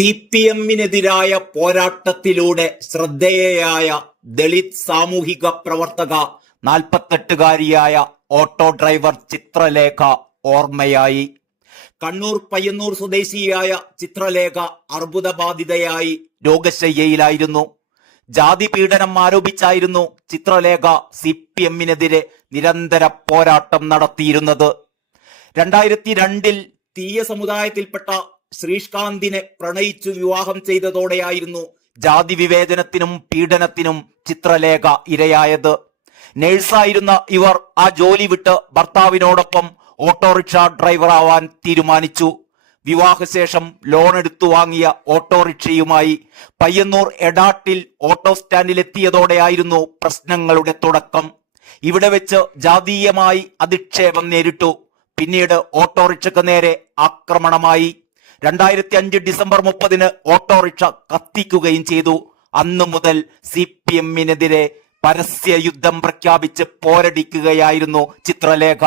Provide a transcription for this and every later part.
CPM-നെതിരായ പോരാട്ടത്തിലൂടെ ശ്രദ്ധേയയായ ദളിത് സാമൂഹിക പ്രവർത്തക 48-കാരിയായ auto driver Chitralekha ഓർമ്മയായി. കണ്ണൂർ പയ്യന്നൂർ സ്വദേശിയായ ചിത്രലേഖ അർബുദബാധിതയായി രോഗശയ്യയിലായിരുന്നു. ജാതി പീഡനം ആരോപിച്ചായിരുന്നു ചിത്രലേഖ CPM-നെതിരെ നിരന്തര പോരാട്ടം നടത്തിയിരുന്നത്. 2002-ൽ തീയ സമുദായത്തിൽപ്പെട്ട ശ്രീകാന്തിനെ പ്രണയിച്ചു വിവാഹം ചെയ്തതോടെയായിരുന്നു ജാതി വിവേചനത്തിനും പീഡനത്തിനും ചിത്രലേഖ ഇരയായത്. നേഴ്സായിരുന്ന ഇവർ ആ ജോലി വിട്ട് ഭർത്താവിനോടൊപ്പം ഓട്ടോറിക്ഷ ഡ്രൈവറാവാൻ തീരുമാനിച്ചു. വിവാഹശേഷം ലോൺ എടുത്തു വാങ്ങിയ ഓട്ടോറിക്ഷയുമായി പയ്യന്നൂർ എടാട്ടിൽ ഓട്ടോ സ്റ്റാൻഡിലെത്തിയതോടെയായിരുന്നു പ്രശ്നങ്ങളുടെ തുടക്കം. ഇവിടെ വെച്ച് ജാതീയമായി അധിക്ഷേപം നേരിട്ടു. പിന്നീട് ഓട്ടോറിക്ഷക്ക് നേരെ ആക്രമണമായി. 2005 ഡിസംബർ 30-ന് ഓട്ടോറിക്ഷ കത്തിക്കുകയും ചെയ്തു. അന്നു മുതൽ CPM-നെതിരെ പരസ്യ യുദ്ധം പ്രഖ്യാപിച്ച് പോരടിക്കുകയായിരുന്നു ചിത്രലേഖ.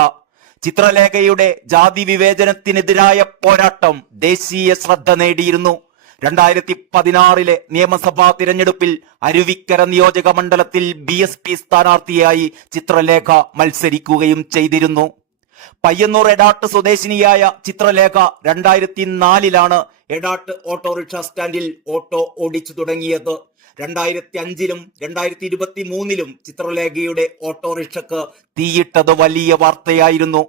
ചിത്രലേഖയുടെ ജാതി വിവേചനത്തിനെതിരായ പോരാട്ടം ദേശീയ ശ്രദ്ധ നേടിയിരുന്നു. 2016-ലെ നിയമസഭാ തിരഞ്ഞെടുപ്പിൽ അരുവിക്കര നിയോജക മണ്ഡലത്തിൽ BSP സ്ഥാനാർത്ഥിയായി ചിത്രലേഖ മത്സരിക്കുകയും ചെയ്തിരുന്നു. പയ്യന്നൂർ എടാട്ട് സ്വദേശിനിയായ ചിത്രലേഖ 2004-ലാണ് എടാട്ട് ഓട്ടോറിക്ഷ സ്റ്റാൻഡിൽ ഓട്ടോ ഓടിച്ചു തുടങ്ങിയത്. 2005-ലും 2023-ലും ചിത്രലേഖയുടെ ഓട്ടോറിക്ഷക്ക് തീയിട്ടത് വലിയ വാർത്തയായിരുന്നു.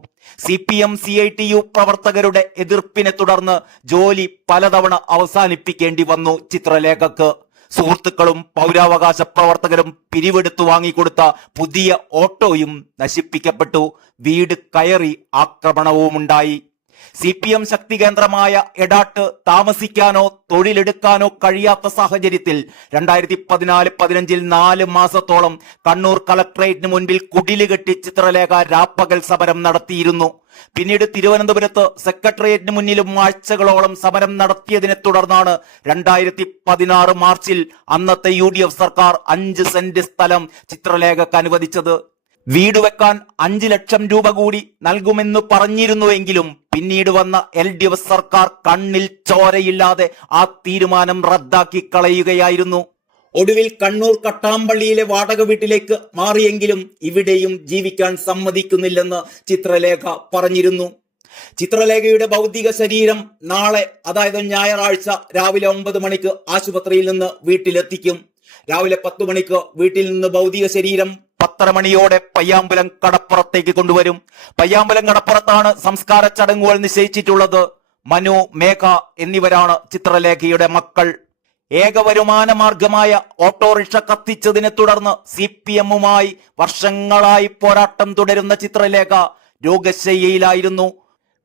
CPM-CITU പ്രവർത്തകരുടെ എതിർപ്പിനെ തുടർന്ന് ജോലി പലതവണ അവസാനിപ്പിക്കേണ്ടി വന്നു ചിത്രലേഖക്ക്. സുഹൃത്തുക്കളും പൗരാവകാശ പ്രവർത്തകരും പിരിവെടുത്തു വാങ്ങിക്കൊടുത്ത പുതിയ ഓട്ടോയും നശിപ്പിക്കപ്പെട്ടു. വീട് കയറി ആക്രമണവുമുണ്ടായി. CPM ശക്തി കേന്ദ്രമായ എടാട്ട് താമസിക്കാനോ തൊഴിലെടുക്കാനോ കഴിയാത്ത സാഹചര്യത്തിൽ 2014-15-ൽ 4 മാസത്തോളം കണ്ണൂർ കളക്ടറേറ്റിന് മുൻപിൽ കുടിലുകെട്ടി ചിത്രലേഖ രാപ്പകൽ സമരം നടത്തിയിരുന്നു. പിന്നീട് തിരുവനന്തപുരത്ത് സെക്രട്ടേറിയറ്റിന് മുന്നിലും ആഴ്ചകളോളം സമരം നടത്തിയതിനെ തുടർന്നാണ് 2016 മാർച്ചിൽ അന്നത്തെ UDF സർക്കാർ 5 സെന്റ് സ്ഥലം ചിത്രലേഖക്ക് അനുവദിച്ചത്. വീട് വെക്കാൻ 5 ലക്ഷം രൂപ കൂടി നൽകുമെന്ന് പറഞ്ഞിരുന്നുവെങ്കിലും പിന്നീട് വന്ന LDF സർക്കാർ കണ്ണിൽ ചോരയില്ലാതെ ആ തീരുമാനം റദ്ദാക്കി കളയുകയായിരുന്നു. ഒടുവിൽ കണ്ണൂർ കട്ടാമ്പള്ളിയിലെ വാടക വീട്ടിലേക്ക് മാറിയെങ്കിലും ഇവിടെയും ജീവിക്കാൻ സമ്മതിക്കുന്നില്ലെന്ന് ചിത്രലേഖ പറഞ്ഞിരുന്നു. ചിത്രലേഖയുടെ ഭൗതിക ശരീരം നാളെ, അതായത് ഞായറാഴ്ച രാവിലെ 9 മണിക്ക് ആശുപത്രിയിൽ നിന്ന് വീട്ടിലെത്തിക്കും. രാവിലെ 10 മണിക്ക് വീട്ടിൽ നിന്ന് ഭൗതിക ശരീരം 10:30 മണിയോടെ പയ്യാമ്പലം കടപ്പുറത്തേക്ക് കൊണ്ടുവരും. പയ്യാമ്പലം കടപ്പുറത്താണ് സംസ്കാര ചടങ്ങുകൾ നിശ്ചയിച്ചിട്ടുള്ളത്. മനു, മേഘ എന്നിവരാണ് ചിത്രലേഖയുടെ മക്കൾ. ഏക വരുമാന മാർഗമായ ഓട്ടോറിക്ഷ കത്തിച്ചതിനെ തുടർന്ന് CPM-മായി വർഷങ്ങളായി പോരാട്ടം തുടരുന്ന ചിത്രലേഖ രോഗശയ്യയിലായിരുന്നു.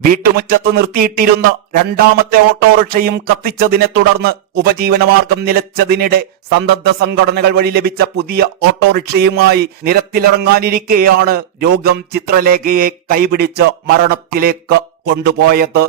വീട്ടുമുറ്റത്ത് നിർത്തിയിട്ടിരുന്ന 2ാമത്തെ ഓട്ടോറിക്ഷയും കത്തിച്ചതിനെ തുടർന്ന് ഉപജീവനമാർഗം നിലച്ചതിനിടെ സന്നദ്ധ സംഘടനകൾ വഴി ലഭിച്ച പുതിയ ഓട്ടോറിക്ഷയുമായി നിരത്തിലിറങ്ങാനിരിക്കെയാണ് രോഗം ചിത്രലേഖയെ കൈപിടിച്ച് മരണത്തിലേക്ക് കൊണ്ടുപോയത്.